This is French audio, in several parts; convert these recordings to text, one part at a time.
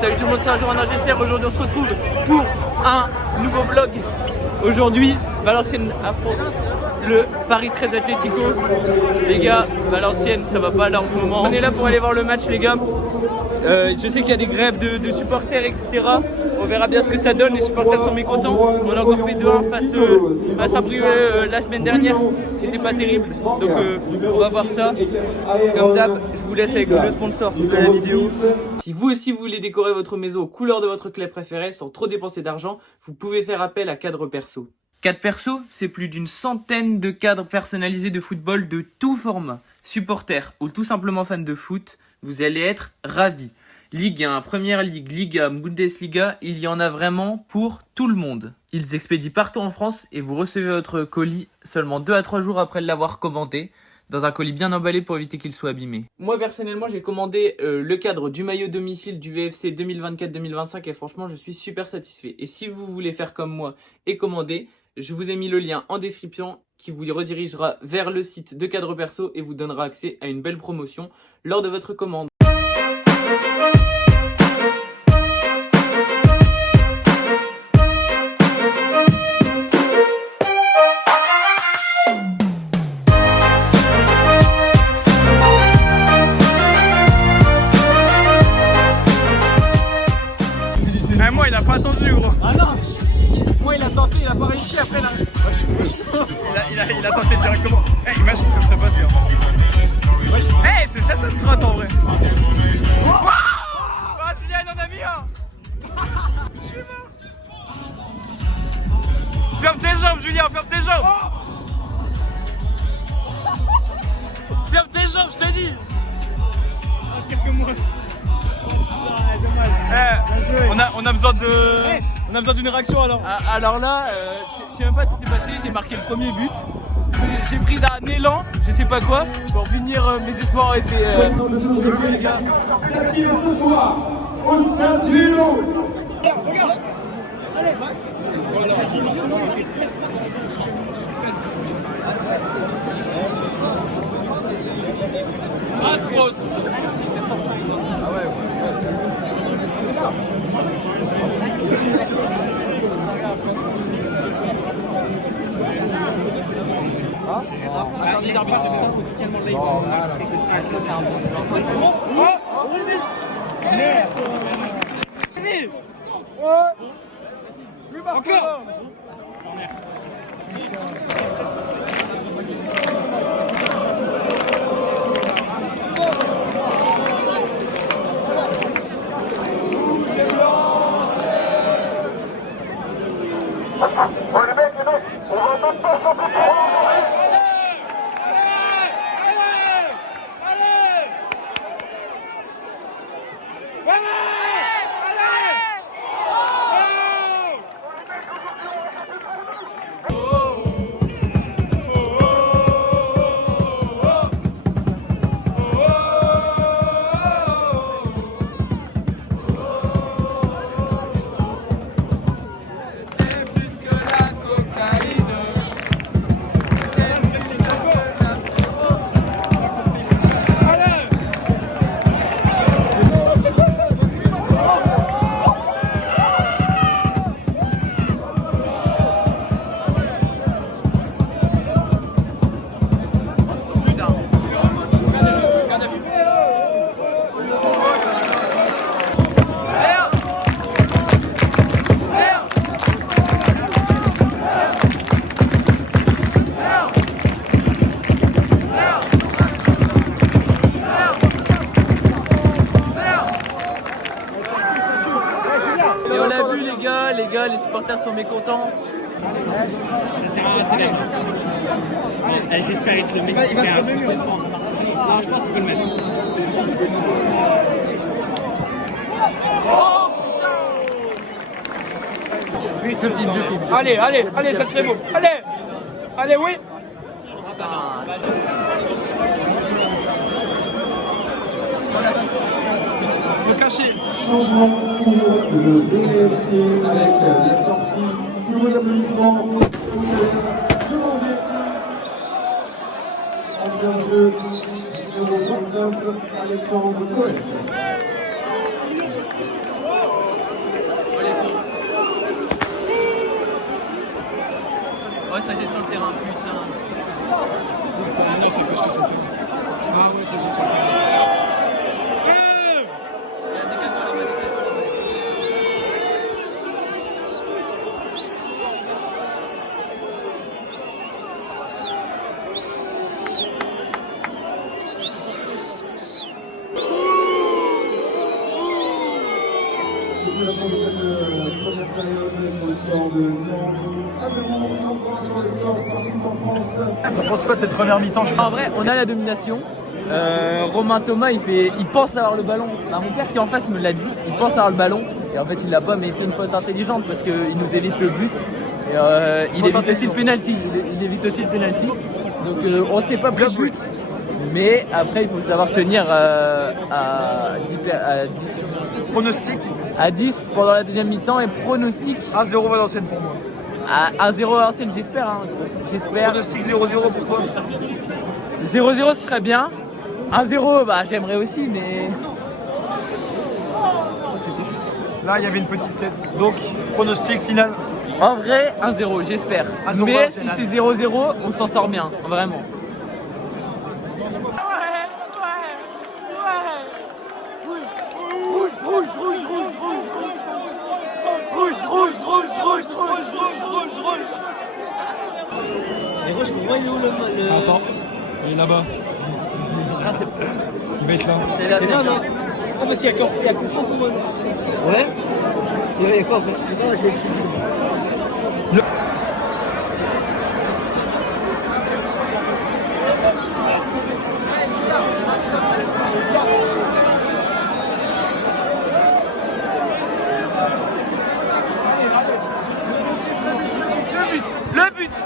Salut tout le monde, c'est un jour en AGCR. Aujourd'hui on se retrouve pour un nouveau vlog. Aujourd'hui Valenciennes affronte le Paris 13 Atlético. Les gars, Valenciennes ça va pas là en ce moment. On est là pour aller voir le match les gars. Je sais qu'il y a des grèves de supporters etc. On verra bien ce que ça donne, les supporters sont mécontents. On a encore fait 2-1 face à Saint-Brieuc la semaine dernière. C'était pas terrible, donc on va voir ça. Comme d'hab, je vous laisse avec le sponsor de la vidéo. Si vous aussi vous voulez décorer votre maison aux couleurs de votre club préféré sans trop dépenser d'argent, vous pouvez faire appel à Cadre Perso. Cadre Perso, c'est plus d'une centaine de cadres personnalisés de football de tout format. Supporters ou tout simplement fans de foot, vous allez être ravis. Ligue 1, Première Ligue, Liga, Bundesliga, il y en a vraiment pour tout le monde. Ils expédient partout en France et vous recevez votre colis seulement 2 à 3 jours après l'avoir commandé, dans un colis bien emballé pour éviter qu'il soit abîmé. Moi personnellement j'ai commandé le cadre du maillot domicile du VFC 2024-2025 et franchement je suis super satisfait. Et si vous voulez faire comme moi et commander, je vous ai mis le lien en description qui vous redirigera vers le site de Cadre Perso et vous donnera accès à une belle promotion lors de votre commande. Moi il a pas attendu gros. Ah non. Moi il a tenté, il a pas réussi, après il a tenté directement. Eh imagine ça serait passé Eh c'est ça se trotte en vrai. Ah Julien il en a mis un. Ferme tes jambes Julien, ferme tes jambes. Ferme tes jambes je t'ai dit. Quelques mois. On a besoin d'une réaction alors. Alors là, je sais même pas ce qui s'est passé, j'ai marqué le premier but. J'ai pris un élan, je sais pas quoi. Pour finir, mes espoirs ont été les gars. Ce soir, au stade du Long. Regarde. Allez, Atroce. Ah ouais. Officiellement là encore. Et on l'a vu les gars, les supporters sont mécontents. J'espère qu'il te le met. Il va se remettre mieux. Non, je pense qu'il peut le mettre. Allez, ça serait beau. Allez, oui. Faut cacher. Changement pour le VFC avec les sorties. Tous vos applaudissements. Demandez. En bien jeu, numéro 29, Alexandre Cohen. Ouais, ça jette sur le terrain, putain. Non, c'est que je te sens. Ah ouais, ça jette sur le terrain. On pense quoi de cette première mi-temps? En vrai, on a la domination. Romain Thomas, il pense avoir le ballon. Bah, mon père qui est en face me l'a dit. Il pense avoir le ballon. Et en fait, il l'a pas, mais il fait une faute intelligente parce qu'il nous évite le but. Et, il évite aussi le penalty. Il évite aussi le penalty. Donc, on sait pas plus de but. Mais après, il faut savoir tenir à 10. Pronostic À 10 pendant la deuxième mi-temps et pronostic 1-0 Valenciennes pour moi. à 1-0 à Valenciennes, j'espère. Hein. J'espère. Pronostic 0-0 pour toi. 0-0 ce serait bien. 1-0, bah j'aimerais aussi, mais. Oh, c'était juste. Là, il y avait une petite tête. Donc, pronostic final. En vrai, 1-0, j'espère. 1-0 Mais Valenciennes. si c'est 0-0, on s'en sort bien, vraiment. Attends, il est là-bas. Ah, c'est Il va être là. là, c'est là. Ah, mais s'il y a coup franc pour moi. Ouais. Il y a quoi après? Le but.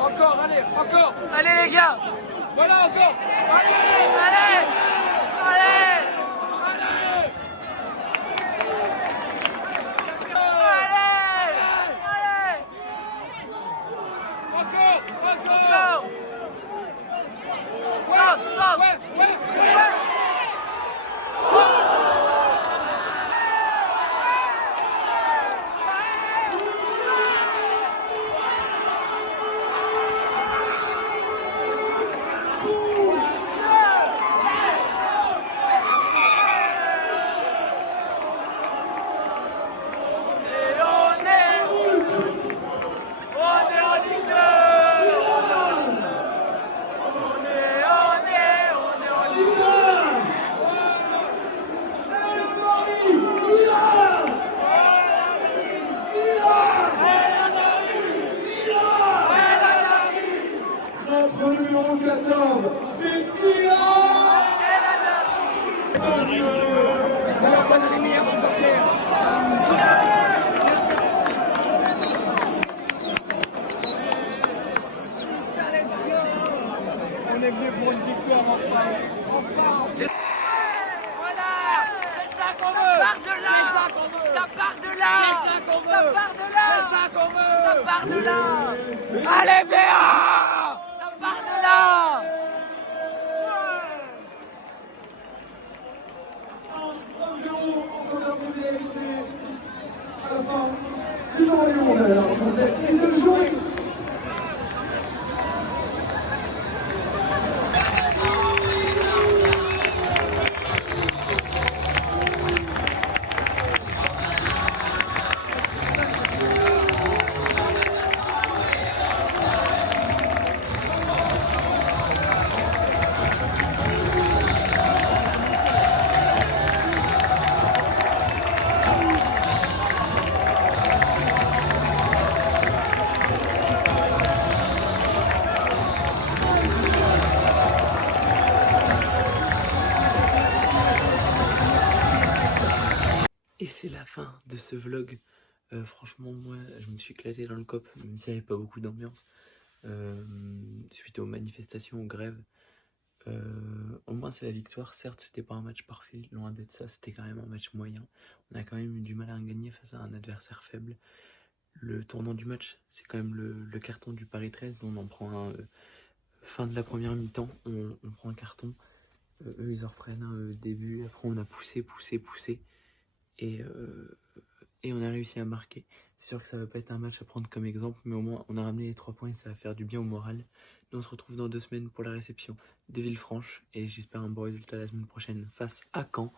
Encore, allez, encore. Allez les gars. Voilà, encore. Allez. Allez. Allez. Encore. Stop. Ouais. Notre numéro 14, c'est Kylian. On est venu pour une victoire enfin. Voilà. C'est ça qu'on veut. Ça part de là. C'est ça qu'on veut. Ça part de là. C'est ça qu'on veut. Ça part de là. Allez, Béa. Ça part de là. 1-0 entre la Montée FC à la fin du temps réglementaire pour cette 6e journée. Et c'est la fin de ce vlog. Franchement, moi, je me suis éclaté dans le COP, même s'il n'y avait pas beaucoup d'ambiance. Suite aux manifestations, aux grèves. Au moins, c'est la victoire. Certes, c'était pas un match parfait, loin d'être ça. C'était quand même un match moyen. On a quand même eu du mal à gagner face à un adversaire faible. Le tournant du match, c'est quand même le carton du Paris 13. On en prend un fin de la première mi-temps. On prend un carton. Eux, ils en reprennent un début. Après, on a poussé. Et on a réussi à marquer. C'est sûr que ça va pas être un match à prendre comme exemple, mais au moins on a ramené les 3 points et ça va faire du bien au moral. Nous on se retrouve dans 2 semaines pour la réception de Villefranche et j'espère un bon résultat la semaine prochaine face à Caen.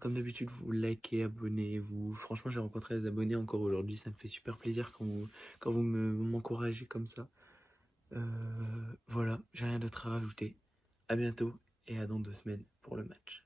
Comme d'habitude, vous likez, abonnez-vous. Franchement, j'ai rencontré des abonnés encore aujourd'hui, ça me fait super plaisir quand vous m'encouragez comme ça. Voilà, j'ai rien d'autre à rajouter. À bientôt et à dans 2 semaines pour le match.